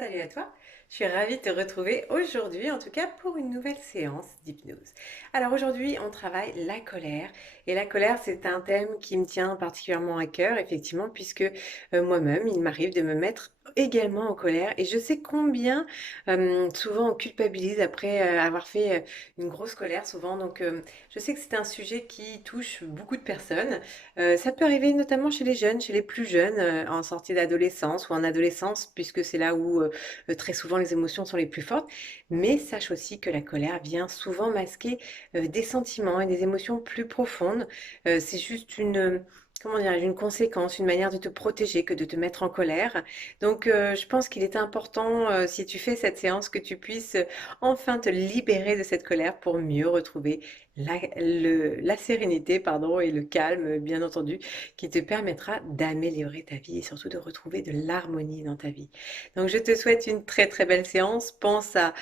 Salut à toi, je suis ravie de te retrouver aujourd'hui, en tout cas pour une nouvelle séance d'hypnose. Alors aujourd'hui, on travaille la colère, et la colère, c'est un thème qui me tient particulièrement à cœur, effectivement, puisque moi-même, il m'arrive de me mettre également en colère, et je sais combien souvent on culpabilise après avoir fait une grosse colère, souvent. Donc je sais que c'est un sujet qui touche beaucoup de personnes. Ça peut arriver notamment chez les jeunes, chez les plus jeunes, en sortie d'adolescence ou en adolescence, puisque c'est là où très souvent les émotions sont les plus fortes. Mais sache aussi que la colère vient souvent masquer des sentiments et des émotions plus profondes. C'est juste une, comment dirais-je, une conséquence, une manière de te protéger que de te mettre en colère. Donc je pense qu'il est important, si tu fais cette séance, que tu puisses enfin te libérer de cette colère pour mieux retrouver la sérénité, pardon, et le calme, bien entendu, qui te permettra d'améliorer ta vie et surtout de retrouver de l'harmonie dans ta vie. Donc, je te souhaite une très très belle séance. Pense à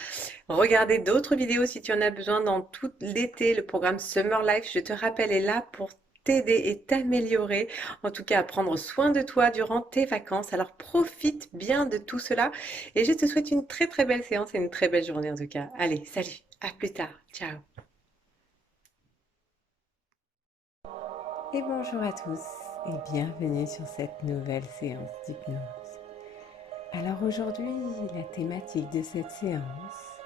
regarder d'autres vidéos si tu en as besoin dans tout l'été. Le programme Summer Life, je te rappelle, est là pour t'aider et t'améliorer, en tout cas à prendre soin de toi durant tes vacances. Alors profite bien de tout cela et je te souhaite une très très belle séance et une très belle journée en tout cas. Allez, salut, à plus tard, ciao. Et bonjour à tous et bienvenue sur cette nouvelle séance d'hypnose. Alors aujourd'hui, la thématique de cette séance,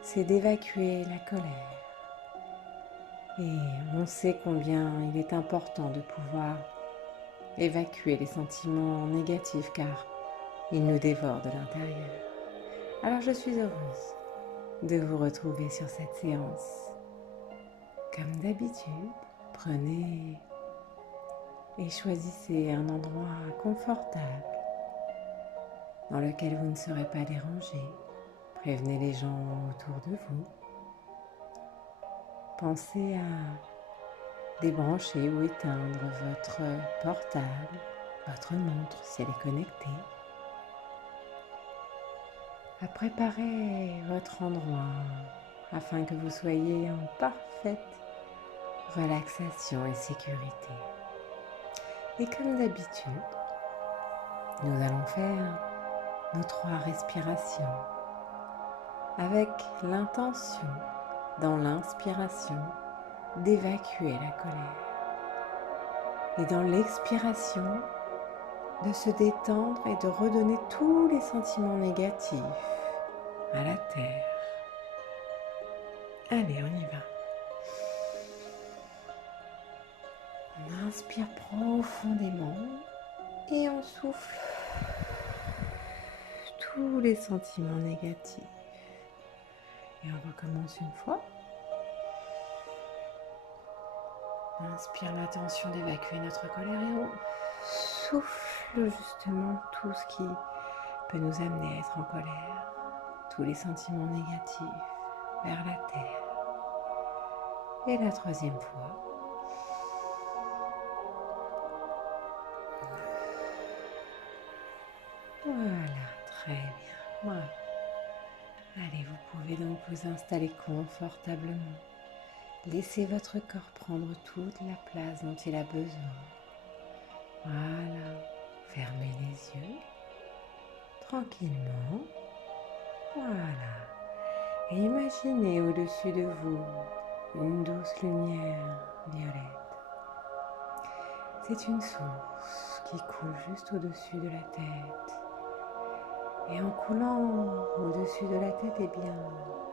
c'est d'évacuer la colère. Et on sait combien il est important de pouvoir évacuer les sentiments négatifs car ils nous dévorent de l'intérieur. Alors je suis heureuse de vous retrouver sur cette séance. Comme d'habitude, prenez et choisissez un endroit confortable dans lequel vous ne serez pas dérangé. Prévenez les gens autour de vous. Pensez à débrancher ou éteindre votre portable, votre montre si elle est connectée. À préparer votre endroit afin que vous soyez en parfaite relaxation et sécurité. Et comme d'habitude, nous allons faire nos 3 respirations avec l'intention, dans l'inspiration, d'évacuer la colère. Et dans l'expiration, de se détendre et de redonner tous les sentiments négatifs à la terre. Allez, on y va. On inspire profondément et on souffle tous les sentiments négatifs. Et on recommence une fois. On inspire l'intention d'évacuer notre colère et on souffle justement tout ce qui peut nous amener à être en colère, tous les sentiments négatifs vers la terre. Et la troisième fois. Voilà, très bien. Voilà. Allez, vous pouvez donc vous installer confortablement. Laissez votre corps prendre toute la place dont il a besoin. Voilà. Fermez les yeux. Tranquillement. Voilà. Et imaginez au-dessus de vous une douce lumière violette. C'est une source qui coule juste au-dessus de la tête. Et en coulant au-dessus de la tête, eh bien,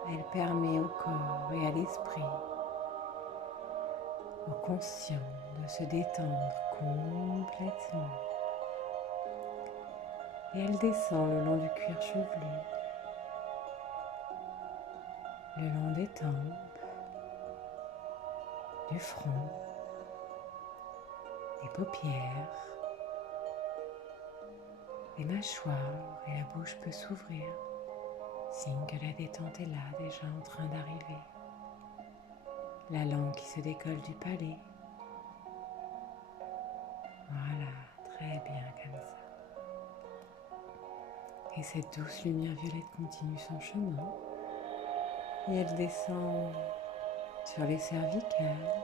elle permet au corps et à l'esprit, au conscient, de se détendre complètement. Et elle descend le long du cuir chevelu, le long des tempes, du front, des paupières, les mâchoires et la bouche peut s'ouvrir, signe que la détente est là, déjà en train d'arriver. La langue qui se décolle du palais. Voilà, très bien comme ça. Et cette douce lumière violette continue son chemin et elle descend sur les cervicales,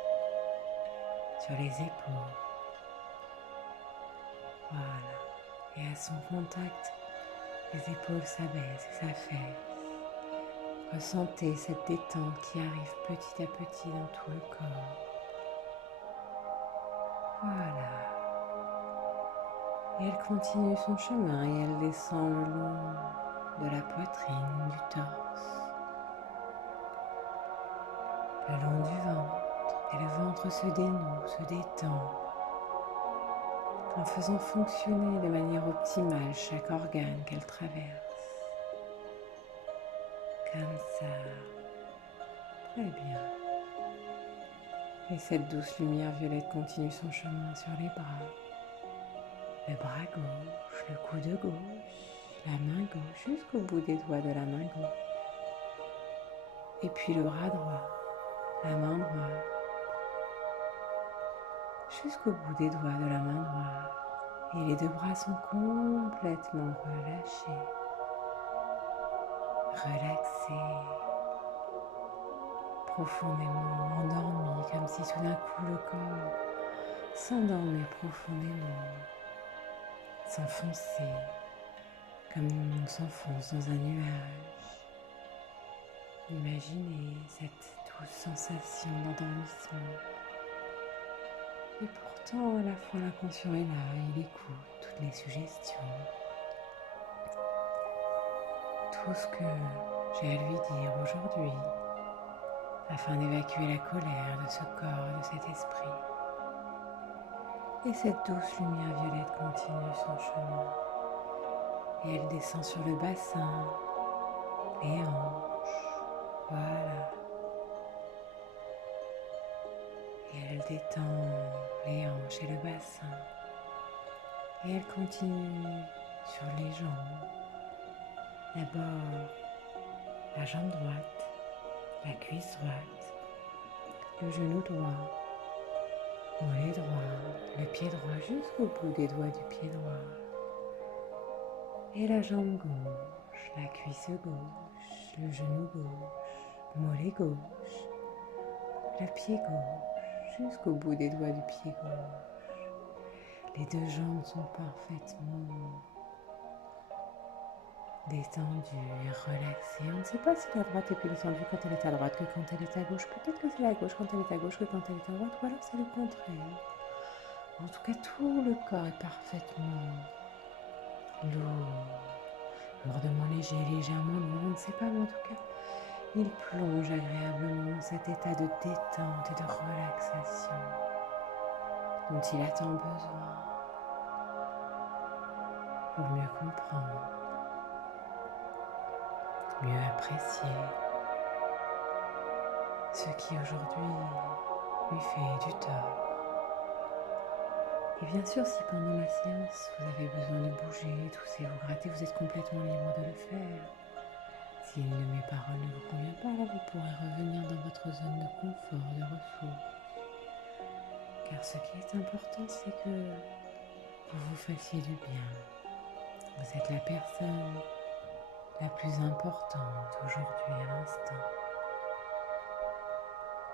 sur les épaules. Voilà. Et à son contact, Les épaules s'abaissent et s'affaissent. Ressentez cette détente qui arrive petit à petit dans tout le corps. Voilà. Et elle continue son chemin et elle descend le long de la poitrine, du torse, le long du ventre. Et le ventre se dénoue, se détend, en faisant fonctionner de manière optimale chaque organe qu'elle traverse. Comme ça. Très bien. Et cette douce lumière violette continue son chemin sur les bras. Le bras gauche, le coude gauche, la main gauche, jusqu'au bout des doigts de la main gauche. Et puis le bras droit, la main droite, jusqu'au bout des doigts de la main droite. Et les deux bras sont complètement relâchés, relaxés, profondément endormis, comme si tout d'un coup le corps s'endormait profondément, s'enfonçait, comme on s'enfonce dans un nuage. Imaginez cette douce sensation d'endormissement. Et pourtant, à la fois, l'inconscient est là, il écoute toutes les suggestions, tout ce que j'ai à lui dire aujourd'hui, afin d'évacuer la colère de ce corps, de cet esprit. Et cette douce lumière violette continue son chemin. Et elle descend sur le bassin, les hanches, voilà. Et elle détend les hanches et le bassin. Et elle continue sur les jambes. D'abord la jambe droite, la cuisse droite, le genou droit, mollet droit, le pied droit jusqu'au bout des doigts du pied droit. Et la jambe gauche, la cuisse gauche, le genou gauche, mollet gauche, le pied gauche, jusqu'au bout des doigts du pied gauche. Les deux jambes sont parfaitement détendue et relaxée. On ne sait pas si la droite est plus détendue quand elle est à droite que quand elle est à gauche. Peut-être que c'est la gauche quand elle est à gauche que quand elle est à droite, ou alors c'est le contraire. En tout cas, tout le corps est parfaitement lourd, lourdement léger, légèrement lourd, on ne sait pas, mais en tout cas, il plonge agréablement dans cet état de détente et de relaxation dont il a tant besoin pour mieux comprendre, mieux apprécier ce qui aujourd'hui lui fait du tort. Et bien sûr, si pendant la séance, vous avez besoin de bouger, tousser, vous gratter, vous êtes complètement libre de le faire. Si une de mes paroles ne vous convient pas, alors vous pourrez revenir dans votre zone de confort, de ressources. Car ce qui est important, c'est que vous vous fassiez du bien. Vous êtes la personne la plus importante aujourd'hui à l'instant.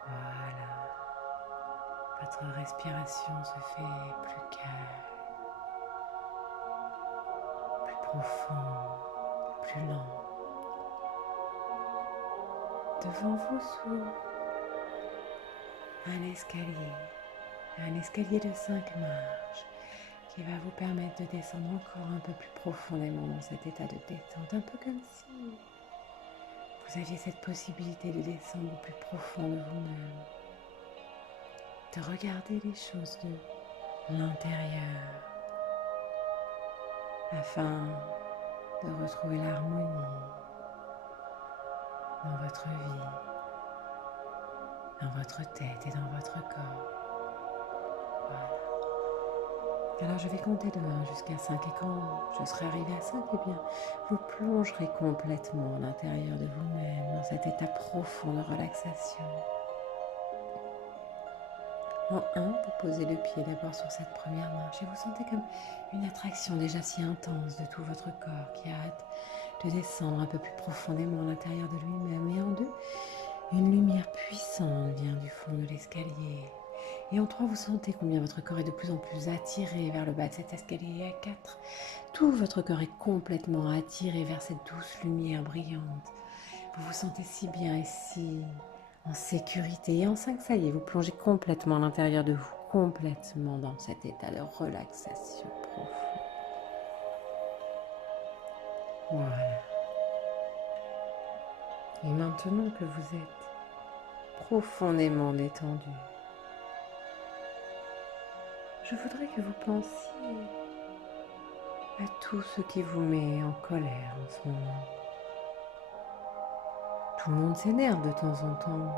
Voilà. Votre respiration se fait plus calme, plus profonde, plus lente. Devant vous s'ouvre un escalier de 5 marches qui va vous permettre de descendre encore un peu plus profondément dans cet état de détente, un peu comme si vous aviez cette possibilité de descendre au plus profond de vous-même, de regarder les choses de l'intérieur afin de retrouver l'harmonie dans votre vie, dans votre tête et dans votre corps. Voilà. Alors je vais compter de 1 jusqu'à 5 et quand je serai arrivée à 5, eh bien, vous plongerez complètement à l'intérieur de vous-même dans cet état profond de relaxation. En 1, vous posez le pied d'abord sur cette première marche et vous sentez comme une attraction déjà si intense de tout votre corps qui a hâte de descendre un peu plus profondément à l'intérieur de lui-même. Et en 2, une lumière puissante vient du fond de l'escalier Et en 3, vous sentez combien votre corps est de plus en plus attiré vers le bas de cet escalier. Et à 4, tout votre corps est complètement attiré vers cette douce lumière brillante. Vous vous sentez si bien et si en sécurité. Et en 5, ça y est, vous plongez complètement à l'intérieur de vous, complètement dans cet état de relaxation profonde. Voilà. Et maintenant que vous êtes profondément détendu, je voudrais que vous pensiez à tout ce qui vous met en colère en ce moment. Tout le monde s'énerve de temps en temps.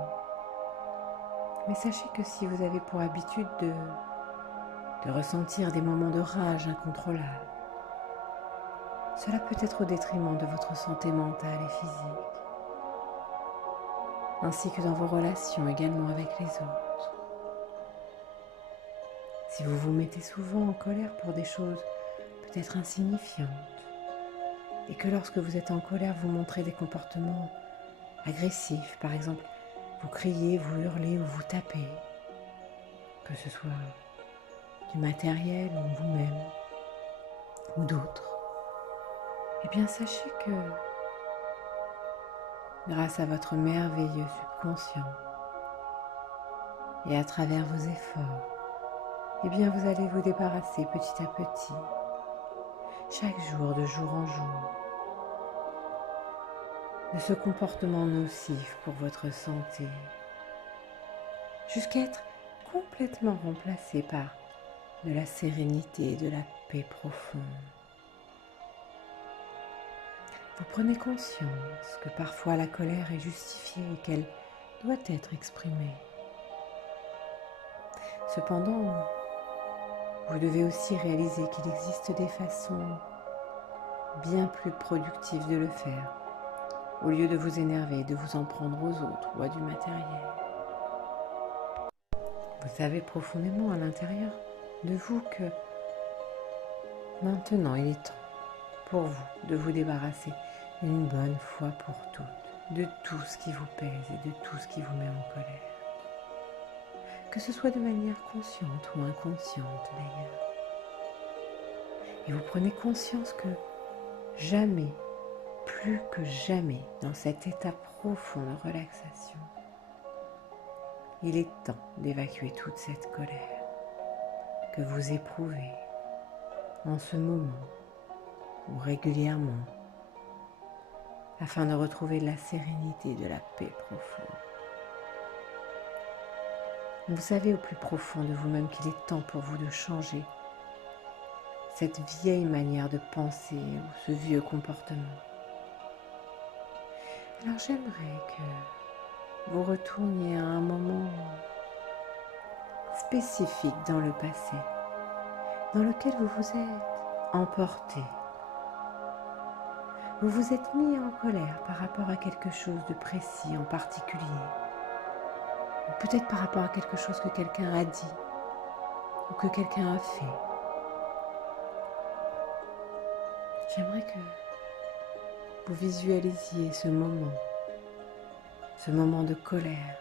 Mais sachez que si vous avez pour habitude de ressentir des moments de rage incontrôlables, cela peut être au détriment de votre santé mentale et physique, ainsi que dans vos relations également avec les autres. Si vous vous mettez souvent en colère pour des choses peut-être insignifiantes, et que lorsque vous êtes en colère, vous montrez des comportements agressifs, par exemple, vous criez, vous hurlez ou vous tapez, que ce soit du matériel ou vous-même ou d'autres, eh bien sachez que grâce à votre merveilleux subconscient et à travers vos efforts, eh bien vous allez vous débarrasser petit à petit, chaque jour, de jour en jour, de ce comportement nocif pour votre santé, jusqu'à être complètement remplacé par de la sérénité et de la paix profonde. Vous prenez conscience que parfois la colère est justifiée et qu'elle doit être exprimée. Cependant, vous devez aussi réaliser qu'il existe des façons bien plus productives de le faire, au lieu de vous énerver, de vous en prendre aux autres ou à du matériel. Vous savez profondément à l'intérieur de vous que maintenant il est temps pour vous de vous débarrasser une bonne fois pour toutes de tout ce qui vous pèse et de tout ce qui vous met en colère. Que ce soit de manière consciente ou inconsciente d'ailleurs. Et vous prenez conscience que jamais, plus que jamais, dans cet état profond de relaxation, il est temps d'évacuer toute cette colère que vous éprouvez en ce moment ou régulièrement, afin de retrouver de la sérénité, de la paix profonde. Vous savez au plus profond de vous-même qu'il est temps pour vous de changer cette vieille manière de penser ou ce vieux comportement. Alors j'aimerais que vous retourniez à un moment spécifique dans le passé, dans lequel vous vous êtes emporté. Vous vous êtes mis en colère par rapport à quelque chose de précis en particulier, ou peut-être par rapport à quelque chose que quelqu'un a dit ou que quelqu'un a fait. J'aimerais que vous visualisiez ce moment de colère,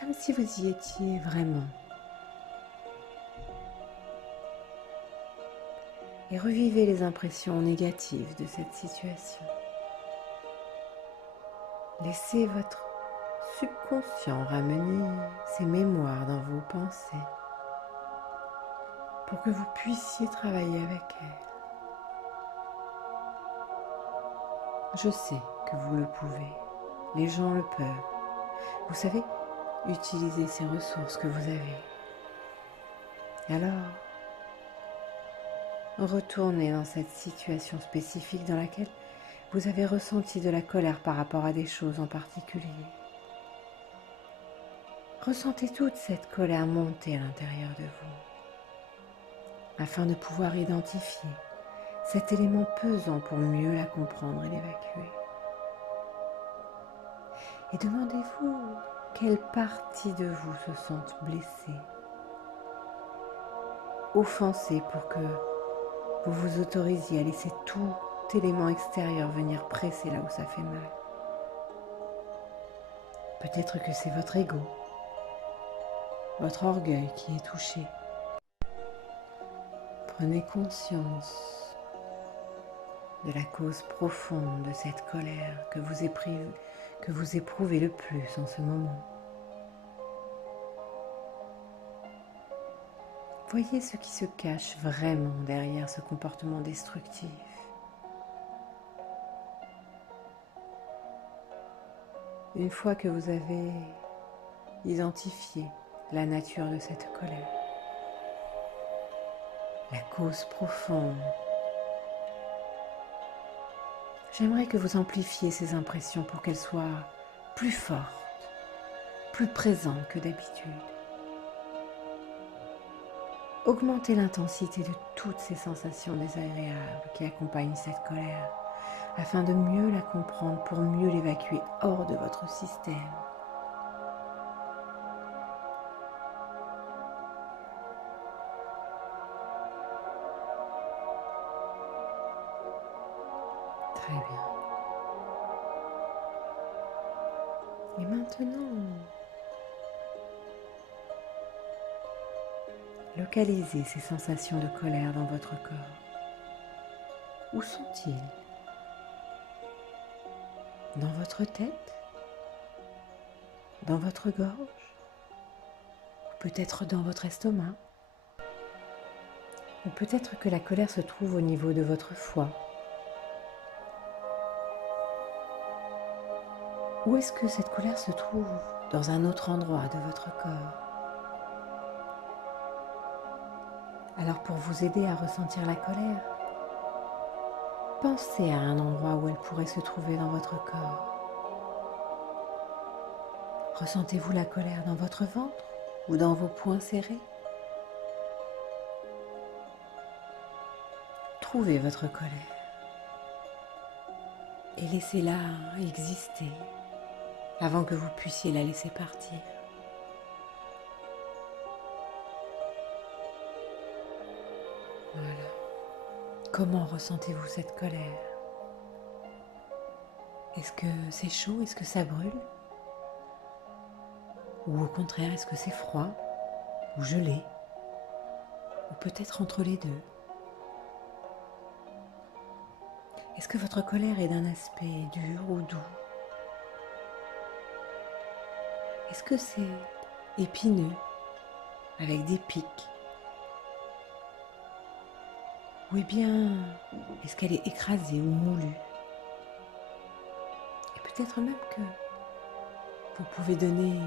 comme si vous y étiez vraiment. Et revivez les impressions négatives de cette situation. Laissez votre subconscient ramener ces mémoires dans vos pensées pour que vous puissiez travailler avec elles. Je sais que vous le pouvez, les gens le peuvent. Vous savez, utilisez ces ressources que vous avez. Alors, retournez dans cette situation spécifique dans laquelle vous avez ressenti de la colère par rapport à des choses en particulier. Ressentez toute cette colère monter à l'intérieur de vous, afin de pouvoir identifier cet élément pesant pour mieux la comprendre et l'évacuer. Et demandez-vous quelle partie de vous se sente blessée, offensée, pour que vous vous autorisiez à laisser tout élément extérieur venir presser là où ça fait mal. Peut-être que c'est votre ego, votre orgueil qui est touché. Prenez conscience de la cause profonde de cette colère que vous éprouvez le plus en ce moment. Voyez ce qui se cache vraiment derrière ce comportement destructif. Une fois que vous avez identifié la nature de cette colère, la cause profonde, j'aimerais que vous amplifiez ces impressions pour qu'elles soient plus fortes, plus présentes que d'habitude. Augmentez l'intensité de toutes ces sensations désagréables qui accompagnent cette colère, afin de mieux la comprendre pour mieux l'évacuer hors de votre système. Très bien. Et maintenant, localisez ces sensations de colère dans votre corps. Où sont-ils? Dans votre tête? Dans votre gorge? Ou peut-être dans votre estomac? Ou peut-être que la colère se trouve au niveau de votre foie? Ou est-ce que cette colère se trouve dans un autre endroit de votre corps? Alors pour vous aider à ressentir la colère, pensez à un endroit où elle pourrait se trouver dans votre corps. Ressentez-vous la colère dans votre ventre ou dans vos poings serrés? Trouvez votre colère et laissez-la exister avant que vous puissiez la laisser partir. Voilà. Comment ressentez-vous cette colère? Est-ce que c'est chaud? Est-ce que ça brûle? Ou au contraire, est-ce que c'est froid ou gelé? Ou peut-être entre les deux? Est-ce que votre colère est d'un aspect dur ou doux? Est-ce que c'est épineux, avec des pics? Ou bien, est-ce qu'elle est écrasée ou moulue? Et peut-être même que vous pouvez donner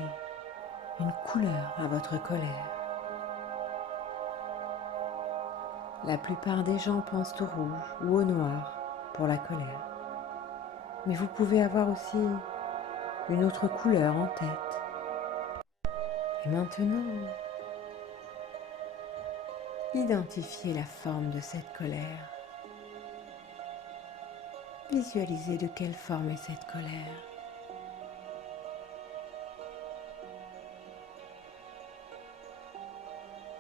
une couleur à votre colère. La plupart des gens pensent au rouge ou au noir pour la colère. Mais vous pouvez avoir aussi une autre couleur en tête. Et maintenant, identifiez la forme de cette colère. Visualisez de quelle forme est cette colère.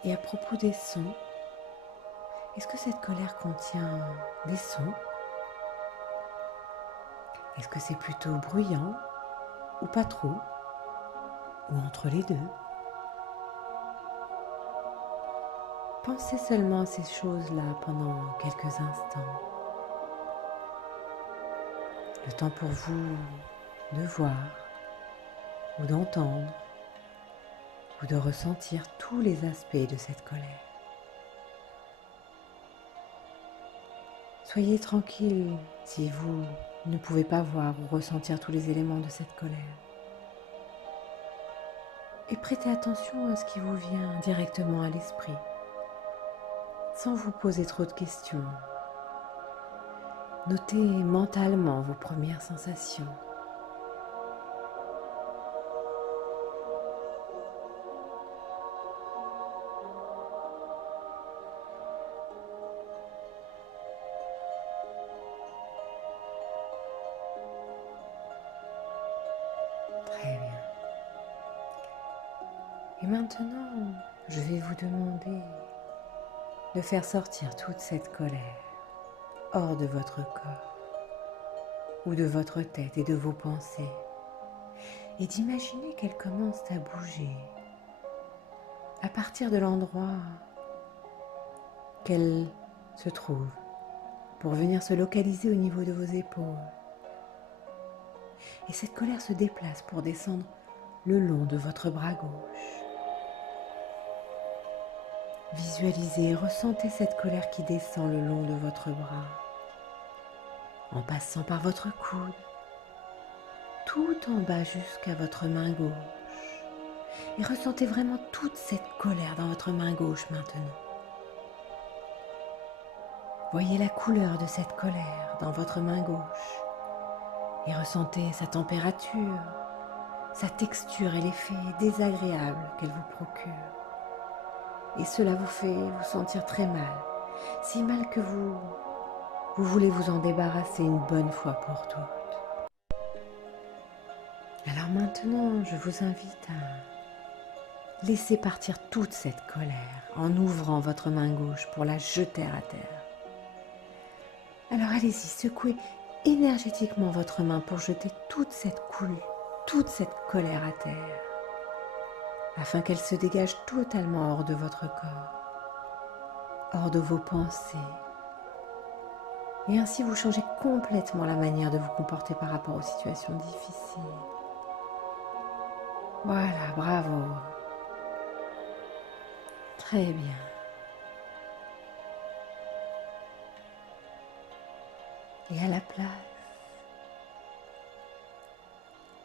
Et à propos des sons, est-ce que cette colère contient des sons? Est-ce que c'est plutôt bruyant ou pas trop? Ou entre les deux? Pensez seulement à ces choses-là pendant quelques instants. Le temps pour vous de voir ou d'entendre ou de ressentir tous les aspects de cette colère. Soyez tranquille si vous ne pouvez pas voir ou ressentir tous les éléments de cette colère. Et prêtez attention à ce qui vous vient directement à l'esprit, sans vous poser trop de questions. Notez mentalement vos premières sensations. Très bien. Et maintenant, je vais vous demander de faire sortir toute cette colère hors de votre corps ou de votre tête et de vos pensées et d'imaginer qu'elle commence à bouger à partir de l'endroit qu'elle se trouve, pour venir se localiser au niveau de vos épaules. Et cette colère se déplace pour descendre le long de votre bras gauche. Visualisez, ressentez cette colère qui descend le long de votre bras, en passant par votre coude, tout en bas jusqu'à votre main gauche. Et ressentez vraiment toute cette colère dans votre main gauche maintenant. Voyez la couleur de cette colère dans votre main gauche et ressentez sa température, sa texture et l'effet désagréable qu'elle vous procure. Et cela vous fait vous sentir très mal, si mal que vous voulez vous en débarrasser une bonne fois pour toutes. Alors maintenant, je vous invite à laisser partir toute cette colère en ouvrant votre main gauche pour la jeter à terre. Alors allez-y, secouez énergétiquement votre main pour jeter toute cette colère à terre, afin qu'elle se dégage totalement hors de votre corps, hors de vos pensées. Et ainsi vous changez complètement la manière de vous comporter par rapport aux situations difficiles. Voilà, bravo. Très bien. Et à la place,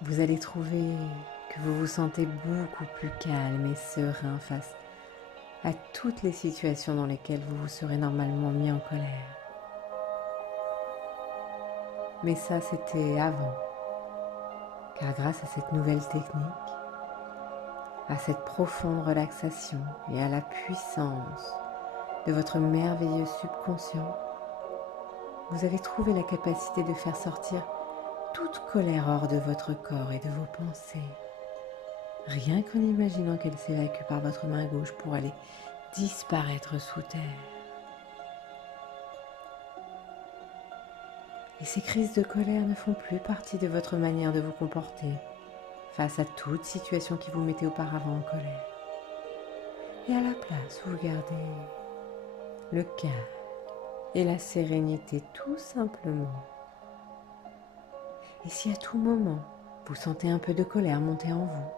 vous allez trouver que vous vous sentez beaucoup plus calme et serein face à toutes les situations dans lesquelles vous vous serez normalement mis en colère. Mais ça, c'était avant, car grâce à cette nouvelle technique, à cette profonde relaxation et à la puissance de votre merveilleux subconscient, vous avez trouvé la capacité de faire sortir toute colère hors de votre corps et de vos pensées, rien qu'en imaginant qu'elle s'évacue par votre main gauche pour aller disparaître sous terre. Et ces crises de colère ne font plus partie de votre manière de vous comporter face à toute situation qui vous mettait auparavant en colère. Et à la place, vous gardez le calme et la sérénité tout simplement. Et si à tout moment, vous sentez un peu de colère monter en vous,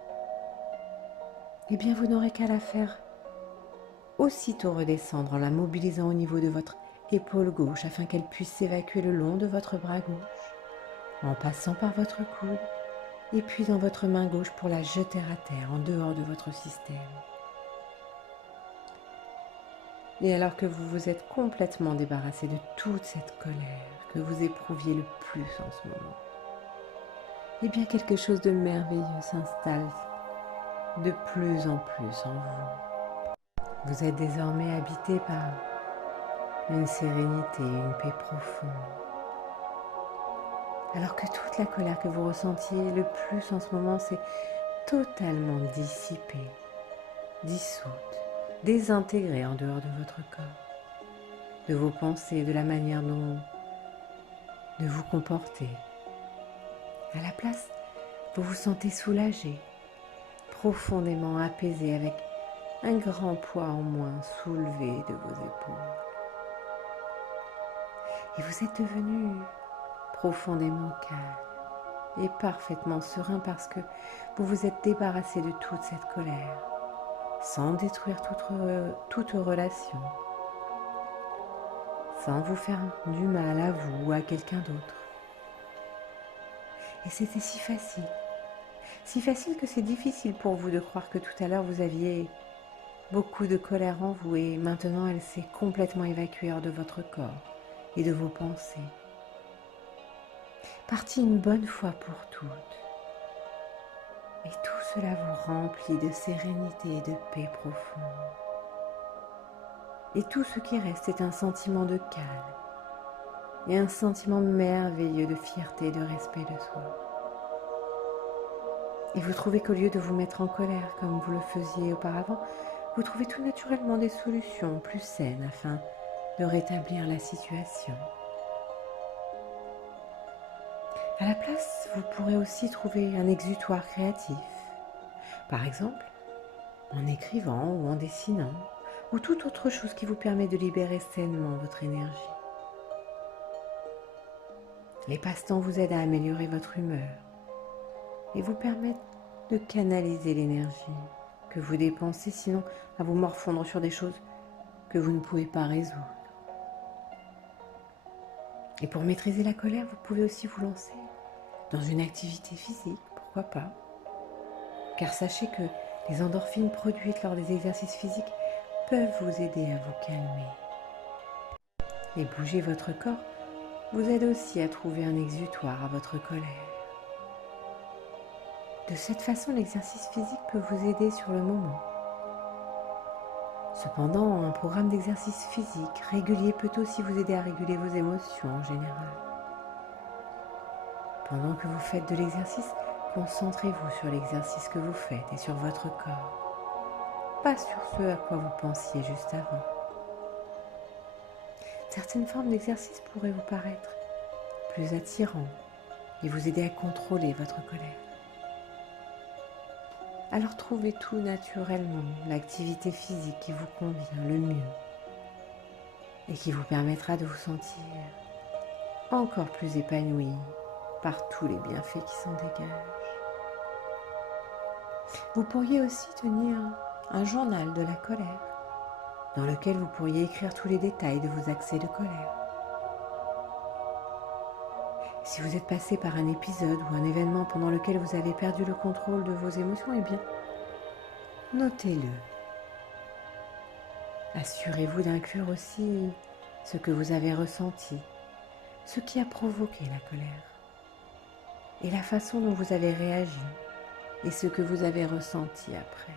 eh bien vous n'aurez qu'à la faire aussitôt redescendre en la mobilisant au niveau de votre épaule gauche afin qu'elle puisse s'évacuer le long de votre bras gauche, en passant par votre coude et puis dans votre main gauche pour la jeter à terre en dehors de votre système. Et alors que vous vous êtes complètement débarrassé de toute cette colère que vous éprouviez le plus en ce moment, eh bien quelque chose de merveilleux s'installe de plus en plus en vous. Vous êtes désormais habité par une sérénité, une paix profonde. Alors que toute la colère que vous ressentiez le plus en ce moment s'est totalement dissipée, dissoute, désintégrée en dehors de votre corps, de vos pensées, de la manière dont de vous comporter. À la place, vous vous sentez soulagé, profondément apaisé avec un grand poids en moins soulevé de vos épaules. Et vous êtes devenu profondément calme et parfaitement serein parce que vous vous êtes débarrassé de toute cette colère sans détruire toute relation, sans vous faire du mal à vous ou à quelqu'un d'autre. Et c'était si facile que c'est difficile pour vous de croire que tout à l'heure vous aviez beaucoup de colère en vous et maintenant elle s'est complètement évacuée hors de votre corps et de vos pensées. Partie une bonne fois pour toutes. Et tout cela vous remplit de sérénité et de paix profonde. Et tout ce qui reste est un sentiment de calme et un sentiment merveilleux de fierté et de respect de soi. Et vous trouvez qu'au lieu de vous mettre en colère comme vous le faisiez auparavant, vous trouvez tout naturellement des solutions plus saines afin de rétablir la situation. À la place, vous pourrez aussi trouver un exutoire créatif. Par exemple, en écrivant ou en dessinant, ou toute autre chose qui vous permet de libérer sainement votre énergie. Les passe-temps vous aident à améliorer votre humeur et vous permettent de canaliser l'énergie que vous dépensez sinon à vous morfondre sur des choses que vous ne pouvez pas résoudre. Et pour maîtriser la colère, vous pouvez aussi vous lancer dans une activité physique, pourquoi pas. Car sachez que les endorphines produites lors des exercices physiques peuvent vous aider à vous calmer. Et bouger votre corps vous aide aussi à trouver un exutoire à votre colère. De cette façon, l'exercice physique peut vous aider sur le moment. Cependant, un programme d'exercice physique régulier peut aussi vous aider à réguler vos émotions en général. Pendant que vous faites de l'exercice, concentrez-vous sur l'exercice que vous faites et sur votre corps, pas sur ce à quoi vous pensiez juste avant. Certaines formes d'exercice pourraient vous paraître plus attirantes et vous aider à contrôler votre colère. Alors trouvez tout naturellement l'activité physique qui vous convient le mieux et qui vous permettra de vous sentir encore plus épanoui par tous les bienfaits qui s'en dégagent. Vous pourriez aussi tenir un journal de la colère dans lequel vous pourriez écrire tous les détails de vos accès de colère. Si vous êtes passé par un épisode ou un événement pendant lequel vous avez perdu le contrôle de vos émotions, eh bien, notez-le. Assurez-vous d'inclure aussi ce que vous avez ressenti, ce qui a provoqué la colère, et la façon dont vous avez réagi, et ce que vous avez ressenti après.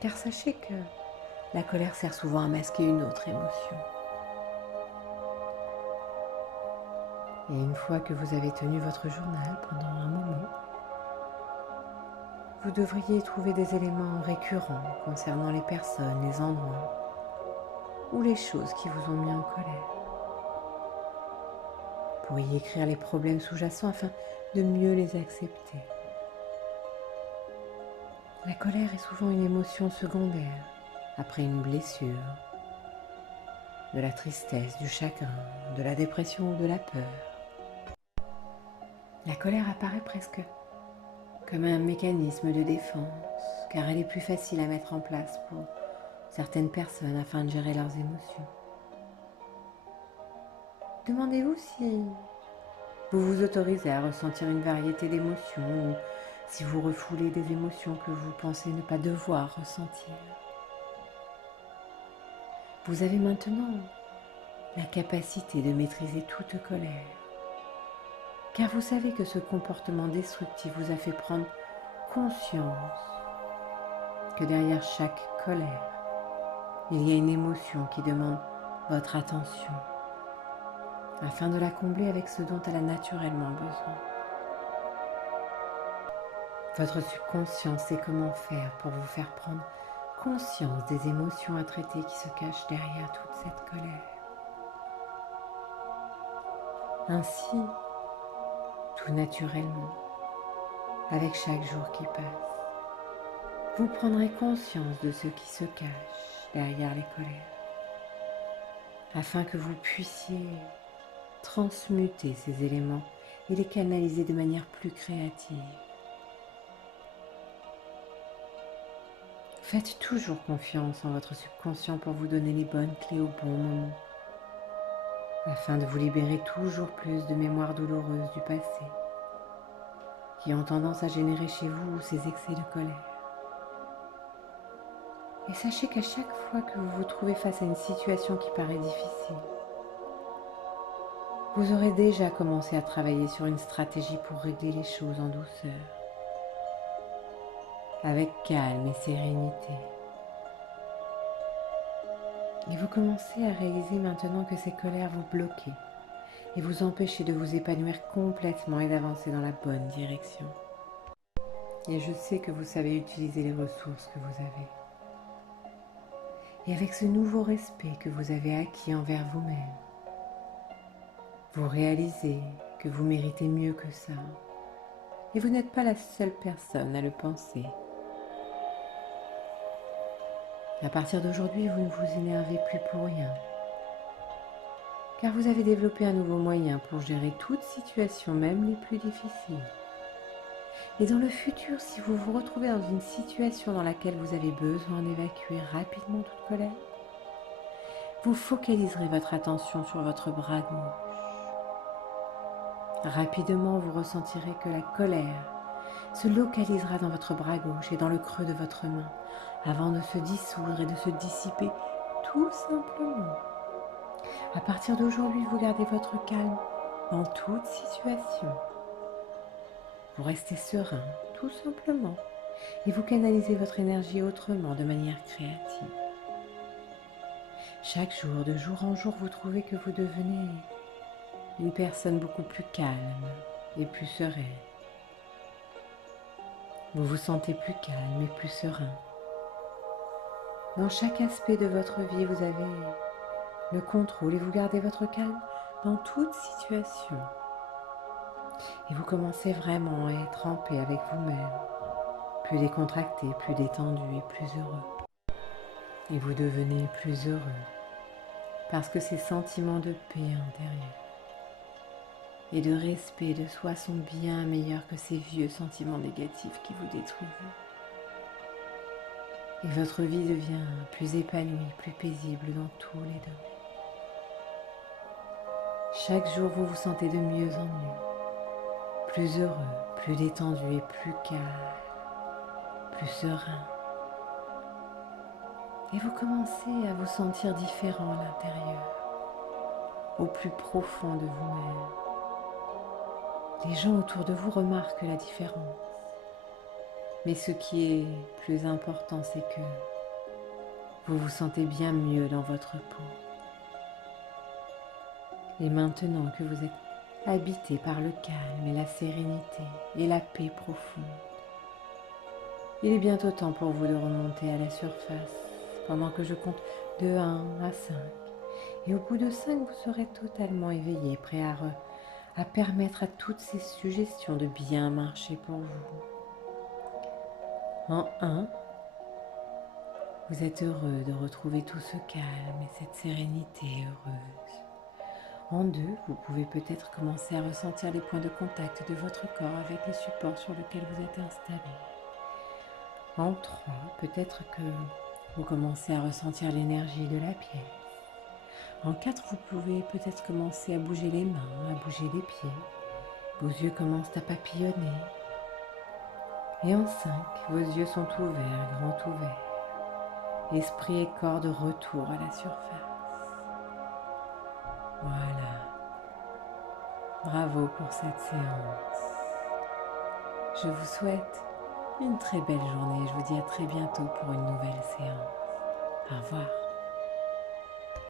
Car sachez que la colère sert souvent à masquer une autre émotion. Et une fois que vous avez tenu votre journal pendant un moment, vous devriez trouver des éléments récurrents concernant les personnes, les endroits ou les choses qui vous ont mis en colère. Vous pourriez écrire les problèmes sous-jacents afin de mieux les accepter. La colère est souvent une émotion secondaire après une blessure, de la tristesse, du chagrin, de la dépression ou de la peur. La colère apparaît presque comme un mécanisme de défense, car elle est plus facile à mettre en place pour certaines personnes afin de gérer leurs émotions. Demandez-vous si vous vous autorisez à ressentir une variété d'émotions ou si vous refoulez des émotions que vous pensez ne pas devoir ressentir. Vous avez maintenant la capacité de maîtriser toute colère, car vous savez que ce comportement destructif vous a fait prendre conscience que derrière chaque colère, il y a une émotion qui demande votre attention afin de la combler avec ce dont elle a naturellement besoin. Votre subconscient sait comment faire pour vous faire prendre conscience des émotions à traiter qui se cachent derrière toute cette colère. Ainsi, tout naturellement, avec chaque jour qui passe, vous prendrez conscience de ce qui se cache derrière les colères, afin que vous puissiez transmuter ces éléments et les canaliser de manière plus créative. Faites toujours confiance en votre subconscient pour vous donner les bonnes clés au bon moment, afin de vous libérer toujours plus de mémoires douloureuses du passé, qui ont tendance à générer chez vous ces excès de colère. Et sachez qu'à chaque fois que vous vous trouvez face à une situation qui paraît difficile, vous aurez déjà commencé à travailler sur une stratégie pour régler les choses en douceur, avec calme et sérénité. Et vous commencez à réaliser maintenant que ces colères vous bloquent et vous empêchent de vous épanouir complètement et d'avancer dans la bonne direction. Et je sais que vous savez utiliser les ressources que vous avez. Et avec ce nouveau respect que vous avez acquis envers vous-même, vous réalisez que vous méritez mieux que ça. Et vous n'êtes pas la seule personne à le penser. À partir d'aujourd'hui, vous ne vous énervez plus pour rien, car vous avez développé un nouveau moyen pour gérer toute situation, même les plus difficiles. Et dans le futur, si vous vous retrouvez dans une situation dans laquelle vous avez besoin d'évacuer rapidement toute colère, vous focaliserez votre attention sur votre bras gauche. Rapidement, vous ressentirez que la colère se localisera dans votre bras gauche et dans le creux de votre main, avant de se dissoudre et de se dissiper tout simplement. À partir d'aujourd'hui, vous gardez votre calme dans toute situation. Vous restez serein, tout simplement, et vous canalisez votre énergie autrement, de manière créative. Chaque jour, de jour en jour, vous trouvez que vous devenez une personne beaucoup plus calme et plus sereine. Vous vous sentez plus calme et plus serein. Dans chaque aspect de votre vie, vous avez le contrôle et vous gardez votre calme dans toute situation. Et vous commencez vraiment à être en paix avec vous-même, plus décontracté, plus détendu et plus heureux. Et vous devenez plus heureux parce que ces sentiments de paix intérieure et de respect de soi sont bien meilleurs que ces vieux sentiments négatifs qui vous détruisent. Et votre vie devient plus épanouie, plus paisible dans tous les domaines. Chaque jour, vous vous sentez de mieux en mieux, plus heureux, plus détendu et plus calme, plus serein. Et vous commencez à vous sentir différent à l'intérieur, au plus profond de vous-même. Les gens autour de vous remarquent la différence. Mais ce qui est plus important, c'est que vous vous sentez bien mieux dans votre peau. Et maintenant que vous êtes habité par le calme et la sérénité et la paix profonde, il est bientôt temps pour vous de remonter à la surface pendant que je compte de 1 à 5. Et au bout de 5, vous serez totalement éveillé, prêt à permettre à toutes ces suggestions de bien marcher pour vous. En 1, vous êtes heureux de retrouver tout ce calme et cette sérénité heureuse. En 2, vous pouvez peut-être commencer à ressentir les points de contact de votre corps avec les supports sur lesquels vous êtes installé. En 3, peut-être que vous commencez à ressentir l'énergie de la pièce. En 4, vous pouvez peut-être commencer à bouger les mains, à bouger les pieds. Vos yeux commencent à papillonner. Et en 5, vos yeux sont ouverts, grands ouverts. Esprit et corps de retour à la surface. Voilà. Bravo pour cette séance. Je vous souhaite une très belle journée. Je vous dis à très bientôt pour une nouvelle séance. Au revoir.